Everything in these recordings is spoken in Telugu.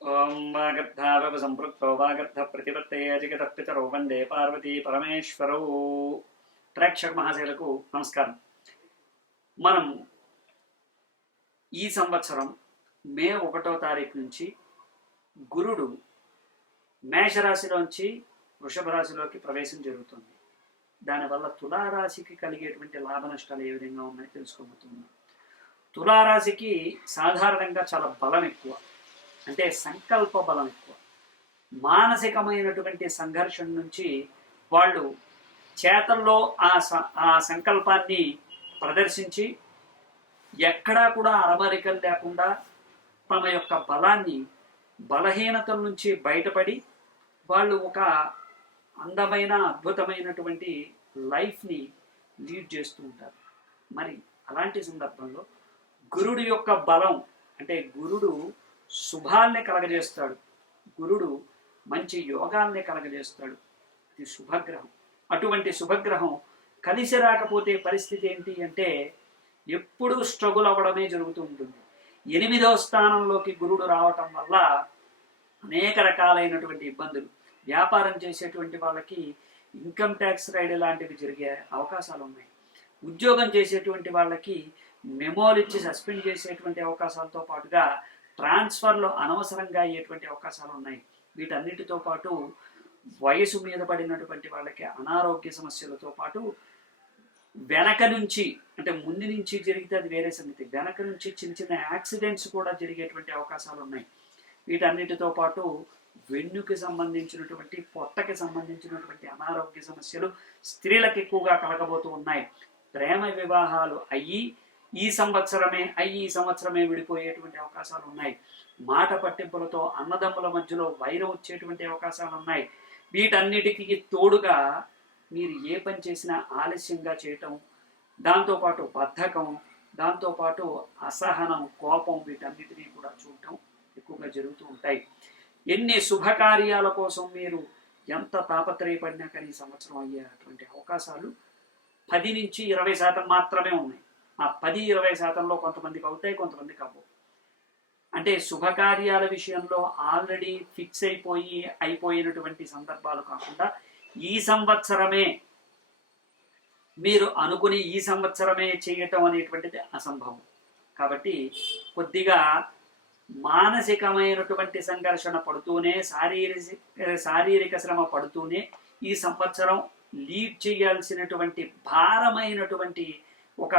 ఓం వాగర్ధావ సంపృక్తో వాగర్ధ ప్రతిపత్తయ జగత పితరో వందే పార్వతీ పరమేశ్వరౌ. ప్రేక్షక మహాశయులకు నమస్కారం. మనం ఈ సంవత్సరం మే 1వ తారీఖు నుంచి గురుడు మేషరాశిలోంచి వృషభ రాశిలోకి ప్రవేశం జరుగుతుంది. దానివల్ల తులారాశికి కలిగేటువంటి లాభ నష్టాలు ఏ విధంగా ఉన్నాయో తెలుసుకోబోతున్నాం. తులారాశికి సాధారణంగా చాలా బలం ఎక్కువ, అంటే సంకల్ప బలం ఎక్కువ. మానసికమైనటువంటి సంఘర్షణ నుంచి వాళ్ళు చేతల్లో ఆ సంకల్పాన్ని ప్రదర్శించి ఎక్కడా కూడా అరమరికలు లేకుండా తమ యొక్క బలాన్ని, బలహీనతల నుంచి బయటపడి వాళ్ళు ఒక అందమైన అద్భుతమైనటువంటి లైఫ్ని లీడ్ చేస్తూ ఉంటారు. మరి అలాంటి సందర్భంలో గురుడు యొక్క బలం, అంటే గురుడు శుభాల్ని కలగజేస్తాడు, గురుడు మంచి యోగాల్ని కలగజేస్తాడు. ఇది శుభగ్రహం. అటువంటి శుభగ్రహం కలిసి రాకపోతే పరిస్థితి ఏంటి అంటే ఎప్పుడూ స్ట్రగుల్ అవ్వడమే జరుగుతూ ఉంటుంది. 8వ స్థానంలోకి గురుడు రావటం వల్ల అనేక రకాలైనటువంటి ఇబ్బందులు, వ్యాపారం చేసేటువంటి వాళ్ళకి ఇన్కమ్ ట్యాక్స్ రైడ్ లాంటివి జరిగే అవకాశాలు ఉన్నాయి. ఉద్యోగం చేసేటువంటి వాళ్ళకి మెమోలు ఇచ్చి సస్పెండ్ చేసేటువంటి అవకాశాలతో పాటుగా ట్రాన్స్ఫర్లో అనవసరంగా అయ్యేటువంటి అవకాశాలు ఉన్నాయి. వీటన్నిటితో పాటు వయసు మీద పడినటువంటి వాళ్ళకి అనారోగ్య సమస్యలతో పాటు వెనక నుంచి, అంటే ముందు నుంచి జరిగితే అది వేరే సంగతి, వెనక నుంచి చిన్న చిన్న యాక్సిడెంట్స్ కూడా జరిగేటువంటి అవకాశాలు ఉన్నాయి. వీటన్నిటితో పాటు వెన్నుకి సంబంధించినటువంటి, పొట్టకి సంబంధించినటువంటి అనారోగ్య సమస్యలు స్త్రీలకు ఎక్కువగా కలగబోతూ ఉన్నాయి. ప్రేమ వివాహాలు ఈ సంవత్సరమే విడిపోయేటువంటి అవకాశాలు ఉన్నాయి. మాట పట్టింపులతో అన్నదమ్ముల మధ్యలో వైరం వచ్చేటువంటి అవకాశాలు ఉన్నాయి. వీటన్నిటికీ తోడుగా మీరు ఏ పని చేసినా ఆలస్యంగా చేయటం, దాంతోపాటు బద్ధకం, దాంతోపాటు అసహనం, కోపం, వీటన్నిటినీ కూడా చూడటం ఎక్కువగా జరుగుతూ ఉంటాయి. ఎన్ని శుభకార్యాల కోసం మీరు ఎంత తాపత్రయపడినా కానీ సంవత్సరం అయ్యేటువంటి అవకాశాలు 10 నుంచి 20% మాత్రమే ఉన్నాయి. ఆ 10-20%లో కొంతమందికి అవుతాయి, కొంతమందికి అవ్వవు. అంటే శుభకార్యాల విషయంలో ఆల్రెడీ ఫిక్స్ అయిపోయినటువంటి సందర్భాలు కాకుండా ఈ సంవత్సరమే మీరు అనుకుని ఈ సంవత్సరమే చేయటం అనేటువంటిది అసంభవం. కాబట్టి కొద్దిగా మానసికమైనటువంటి సంఘర్షణ పడుతూనే, శారీరక శ్రమ పడుతూనే ఈ సంవత్సరం లీడ్ చేయాల్సినటువంటి భారమైనటువంటి ఒక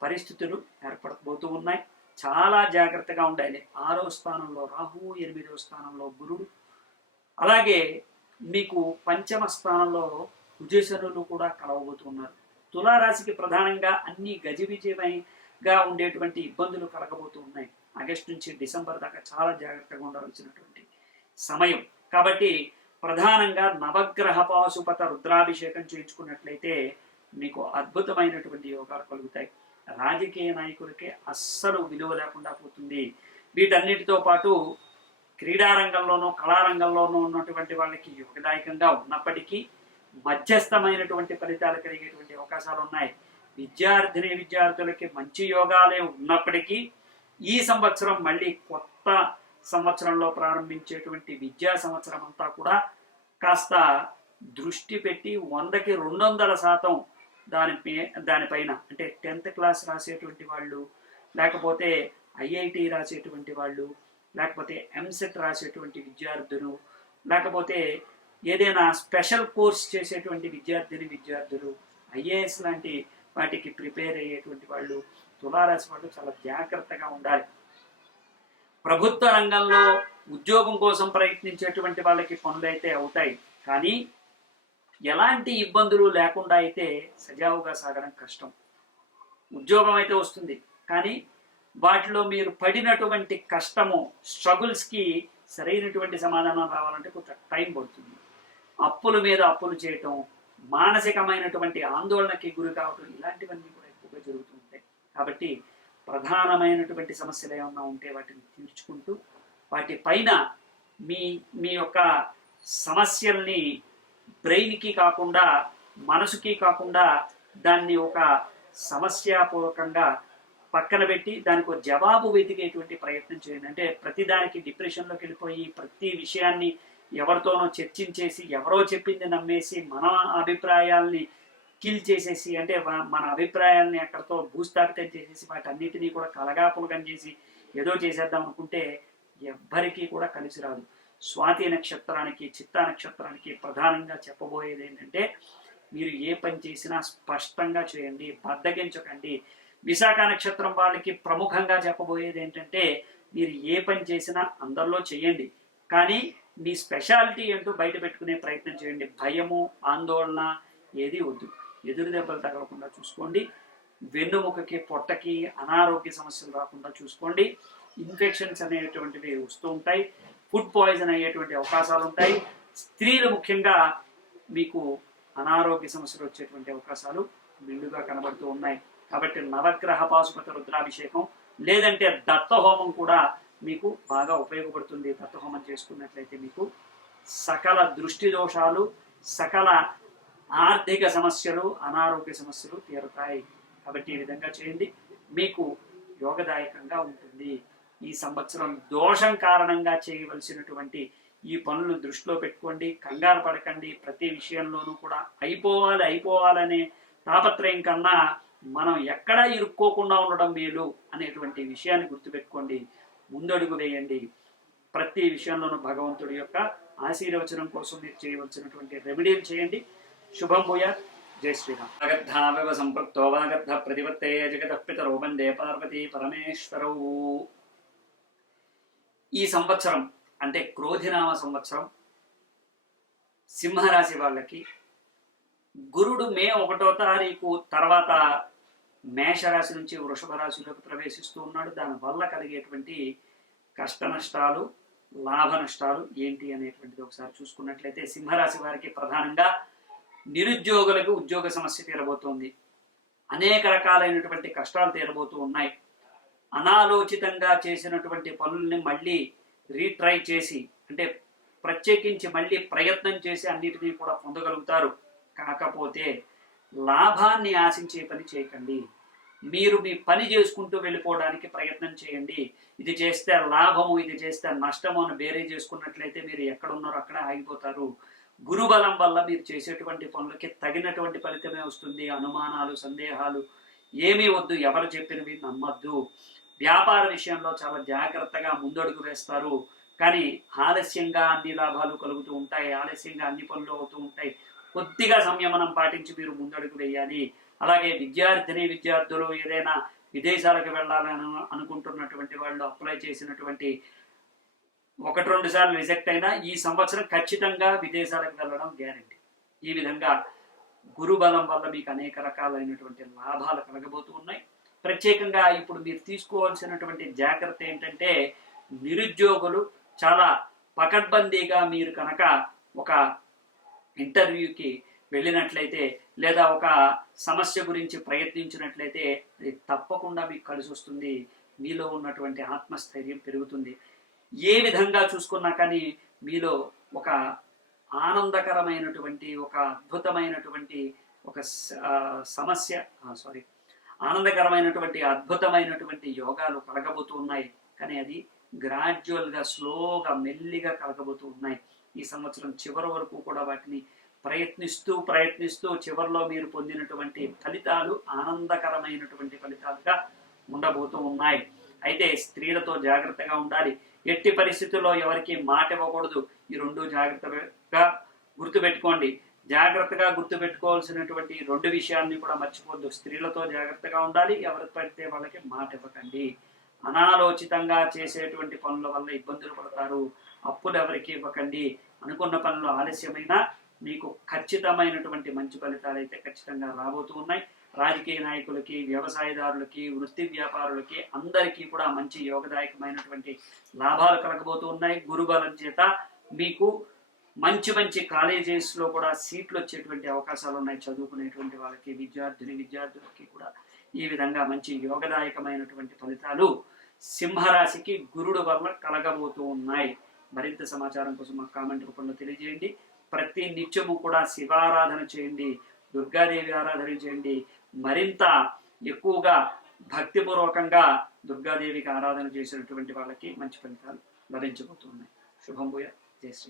పరిస్థితులు ఏర్పడబోతూ ఉన్నాయి. చాలా జాగ్రత్తగా ఉండాలి. 6వ స్థానంలో రాహువు, 8వ స్థానంలో గురుడు, అలాగే మీకు 5వ స్థానంలో కుజశనులు కూడా కలవబోతున్నారు. తులారాశికి ప్రధానంగా అన్ని గజిబిజిగా ఉండేటువంటి ఇబ్బందులు కలగబోతూ ఉన్నాయి. ఆగస్టు నుంచి డిసెంబర్ దాకా చాలా జాగ్రత్తగా ఉండవలసినటువంటి సమయం. కాబట్టి ప్రధానంగా నవగ్రహ పాశుపత రుద్రాభిషేకం చేయించుకున్నట్లయితే మీకు అద్భుతమైనటువంటి యోగాలు కలుగుతాయి. రాజకీయ నాయకులకే అస్సలు విలువ లేకుండా పోతుంది. వీటన్నిటితో పాటు క్రీడారంగంలోనూ, కళారంగంలోనూ ఉన్నటువంటి వాళ్ళకి యోగదాయకంగా ఉన్నప్పటికీ మధ్యస్థమైనటువంటి ఫలితాలు కలిగేటువంటి అవకాశాలు ఉన్నాయి. విద్యార్థులకి మంచి యోగాలే ఉన్నప్పటికీ ఈ సంవత్సరం మళ్ళీ కొత్త సంవత్సరంలో ప్రారంభించేటువంటి విద్యా సంవత్సరం అంతా కూడా కాస్త దృష్టి పెట్టి 100కి 200% దానిపైన, అంటే 10th క్లాస్ రాసేటువంటి వాళ్ళు, లేకపోతే ఐఐటి రాసేటువంటి వాళ్ళు, లేకపోతే ఎంసెట్ రాసేటువంటి విద్యార్థులు, లేకపోతే ఏదైనా స్పెషల్ కోర్స్ చేసేటువంటి విద్యార్థులు, ఐఏఎస్ లాంటి వాటికి ప్రిపేర్ అయ్యేటువంటి వాళ్ళు, తులారాశి వాళ్ళు చాలా జాగ్రత్తగా ఉండాలి. ప్రభుత్వ రంగంలో ఉద్యోగం కోసం ప్రయత్నించేటువంటి వాళ్ళకి పనులు అయితే అవుతాయి, కానీ ఎలాంటి ఇబ్బందులు లేకుండా అయితే సజావుగా సాగడం కష్టం. ఉద్యోగం అయితే వస్తుంది, కానీ వాటిలో మీరు పడినటువంటి కష్టము, స్ట్రగుల్స్కి సరైనటువంటి సమాధానం రావాలంటే కొంత టైం పడుతుంది. అప్పుల మీద అప్పులు చేయటం, మానసికమైనటువంటి ఆందోళనకి గురి కావటం, ఇలాంటివన్నీ కూడా ఎక్కువగా జరుగుతూ ఉంటాయి. కాబట్టి ప్రధానమైనటువంటి సమస్యలు ఏమన్నా ఉంటే వాటిని తీర్చుకుంటూ వాటిపైన మీ యొక్క సమస్యల్ని బ్రెయిన్కి కాకుండా, మనసుకి కాకుండా దాన్ని ఒక సమస్యాపూర్వకంగా పక్కన పెట్టి దానికి ఒక జవాబు వెతికేటువంటి ప్రయత్నం చేయండి. అంటే ప్రతి దానికి డిప్రెషన్లోకి వెళ్ళిపోయి ప్రతి విషయాన్ని ఎవరితోనో చర్చించేసి ఎవరో చెప్పింది నమ్మేసి మన అభిప్రాయాల్ని కిల్ చేసేసి, అంటే మన అభిప్రాయాల్ని అక్కడతో భూస్థాపితం చేసేసి వాటన్నిటినీ కూడా కలగాపులగం చేసి ఏదో చేసేద్దాం అనుకుంటే ఎవ్వరికీ కూడా కలిసి రాదు. స్వాతి నక్షత్రానికి చిత్తా నక్షత్రానికి ప్రధానంగా చెప్పబోయేది ఏంటంటే మీరు ఏ పని చేసినా స్పష్టంగా చేయండి, బద్దగించకండి. విశాఖ నక్షత్రం వాళ్ళకి ప్రముఖంగా చెప్పబోయేది ఏంటంటే మీరు ఏ పని చేసినా అందరిలో చేయండి, కానీ మీ స్పెషాలిటీ ఏంటో బయట పెట్టుకునే ప్రయత్నం చేయండి. భయము ఆందోళన ఏది వద్దు. ఎదురు దెబ్బలు తగలకుండా చూసుకోండి. వెన్నుముకకి పొట్టకి అనారోగ్య సమస్యలు రాకుండా చూసుకోండి. ఇన్ఫెక్షన్స్ అనేటువంటివి వస్తూ ఉంటాయి. ఫుడ్ పాయిజన్ అయ్యేటువంటి అవకాశాలు ఉంటాయి. స్త్రీలు ముఖ్యంగా మీకు అనారోగ్య సమస్యలు వచ్చేటువంటి అవకాశాలు మెండుగా కనబడుతూ ఉన్నాయి. కాబట్టి నవగ్రహ పాశుపత రుద్రాభిషేకం లేదంటే దత్తహోమం కూడా మీకు బాగా ఉపయోగపడుతుంది. దత్తహోమం చేసుకున్నట్లయితే మీకు సకల దృష్టి దోషాలు, సకల ఆర్థిక సమస్యలు, అనారోగ్య సమస్యలు తీరుతాయి. కాబట్టి ఈ విధంగా చేయండి, మీకు యోగదాయకంగా ఉంటుంది. ఈ సంవత్సరం దోషం కారణంగా చేయవలసినటువంటి ఈ పనులను దృష్టిలో పెట్టుకోండి. కంగారు పడకండి. ప్రతి విషయంలోనూ కూడా అయిపోవాలనే తాపత్రయం కన్నా మనం ఎక్కడా ఇరుక్కోకుండా ఉండడం మేలు అనేటువంటి విషయాన్ని గుర్తుపెట్టుకోండి. ముందడుగు వేయండి. ప్రతి విషయంలోనూ భగవంతుడి యొక్క ఆశీర్వచనం కోసం మీరు చేయవలసినటువంటి రెమెడీలు చేయండి. శుభం భూయాత్. జై శ్రీరామ్. వాగర్ధావివ సంపృక్తో వాగర్ధ ప్రతిపత్తే జగతః పితరౌ వందే పార్వతీ పరమేశ్వరౌ. ఈ సంవత్సరం అంటే క్రోధినామ సంవత్సరం సింహరాశి వాళ్ళకి గురుడు మే 1వ తారీఖు తర్వాత మేషరాశి నుంచి వృషభ రాశిలోకి ప్రవేశిస్తూ ఉన్నాడు. దానివల్ల కలిగేటువంటి కష్ట నష్టాలు, లాభ నష్టాలు ఏంటి అనేటువంటిది ఒకసారి చూసుకున్నట్లయితే సింహరాశి వారికి ప్రధానంగా నిరుద్యోగులకు ఉద్యోగ సమస్య తీరబోతోంది. అనేక రకాలైనటువంటి కష్టాలు తీరబోతూ ఉన్నాయి. అనాలోచితంగా చేసినటువంటి పనుల్ని మళ్ళీ రీట్రై చేసి, అంటే ప్రత్యేకించి మళ్ళీ ప్రయత్నం చేసి అన్నిటినీ కూడా పొందగలుగుతారు. కాకపోతే లాభాన్ని ఆశించే పని చేయకండి. మీరు మీ పని చేసుకుంటూ వెళ్ళిపోవడానికి ప్రయత్నం చేయండి. ఇది చేస్తే లాభము, ఇది చేస్తే నష్టము అని బేరీ చేసుకున్నట్లయితే మీరు ఎక్కడున్నారో అక్కడ ఆగిపోతారు. గురుబలం వల్ల మీరు చేసేటువంటి పనులకి తగినటువంటి ఫలితమే వస్తుంది. అనుమానాలు, సందేహాలు ఏమీ వద్దు. ఎవరు చెప్పినవి నమ్మద్దు. వ్యాపార విషయంలో చాలా జాగ్రత్తగా ముందడుగు వేస్తారు. కానీ ఆలస్యంగా అన్ని లాభాలు కలుగుతూ ఉంటాయి. ఆలస్యంగా అన్ని పనులు అవుతూ ఉంటాయి. కొద్దిగా సంయమనం పాటించి మీరు ముందడుగు వేయాలి. అలాగే విద్యార్థులు ఏదైనా విదేశాలకు వెళ్ళాలని అనుకుంటున్నటువంటి వాళ్ళు అప్లై చేసినటువంటి 1-2 సార్లు రిజెక్ట్ అయినా ఈ సంవత్సరం ఖచ్చితంగా విదేశాలకు వెళ్ళడం గ్యారెంటీ. ఈ విధంగా గురుబలం వల్ల మీకు అనేక రకాలైనటువంటి లాభాలు కలగబోతూ ఉన్నాయి. ప్రత్యేకంగా ఇప్పుడు మీరు తీసుకోవాల్సినటువంటి జాగ్రత్త ఏంటంటే నిరుద్యోగులు చాలా పకడ్బందీగా మీరు కనుక ఒక ఇంటర్వ్యూకి వెళ్ళినట్లయితే లేదా ఒక సమస్య గురించి ప్రయత్నించినట్లయితే అది తప్పకుండా మీకు కలిసి వస్తుంది. మీలో ఉన్నటువంటి ఆత్మస్థైర్యం పెరుగుతుంది. ఏ విధంగా చూసుకున్నా కానీ మీలో ఒక ఆనందకరమైనటువంటి ఒక అద్భుతమైనటువంటి ఒక ఆనందకరమైనటువంటి అద్భుతమైనటువంటి యోగాలు కలగబోతూ ఉన్నాయి. కానీ అది గ్రాడ్యువల్గా స్లోగా మెల్లిగా కలగబోతూ ఉన్నాయి. ఈ సంవత్సరం చివరి వరకు కూడా వాటిని ప్రయత్నిస్తూ చివరిలో మీరు పొందినటువంటి ఫలితాలు ఆనందకరమైనటువంటి ఫలితాలుగా ఉండబోతూ ఉన్నాయి. అయితే స్త్రీలతో జాగ్రత్తగా ఉండాలి. ఎట్టి పరిస్థితుల్లో ఎవరికి మాట ఇవ్వకూడదు. ఈ 2 జాగ్రత్తగా గుర్తుపెట్టుకోండి. జాగ్రత్తగా గుర్తుపెట్టుకోవాల్సినటువంటి 2 విషయాన్ని కూడా మర్చిపోద్దు. స్త్రీలతో జాగ్రత్తగా ఉండాలి. ఎవరికి పడితే వాళ్ళకి మాట ఇవ్వకండి. అనాలోచితంగా చేసేటువంటి పనుల వల్ల ఇబ్బందులు పడతారు. అప్పులు ఎవరికి ఇవ్వకండి. అనుకున్న పనులు ఆలస్యమైనా మీకు ఖచ్చితమైనటువంటి మంచి ఫలితాలు అయితే ఖచ్చితంగా రాబోతూ ఉన్నాయి. రాజకీయ నాయకులకి, వ్యవసాయదారులకి, వృత్తి వ్యాపారులకి అందరికీ కూడా మంచి యోగదాయకమైనటువంటి లాభాలు కలగబోతూ ఉన్నాయి. గురుబలం చేత మీకు మంచి కాలేజెస్లో కూడా సీట్లు వచ్చేటువంటి అవకాశాలు ఉన్నాయి. చదువుకునేటువంటి వాళ్ళకి, విద్యార్థులకి కూడా ఈ విధంగా మంచి యోగదాయకమైనటువంటి ఫలితాలు సింహరాశికి గురుడు వల్ల కలగబోతూ ఉన్నాయి. మరింత సమాచారం కోసం మా కామెంట్ రూపంలో తెలియజేయండి. ప్రతి నిత్యము కూడా శివారాధన చేయండి, దుర్గాదేవి ఆరాధన చేయండి. మరింత ఎక్కువగా భక్తిపూర్వకంగా దుర్గాదేవికి ఆరాధన చేసినటువంటి వాళ్ళకి మంచి ఫలితాలు లభించబోతున్నాయి. శుభం భూయ. జై శ్రీ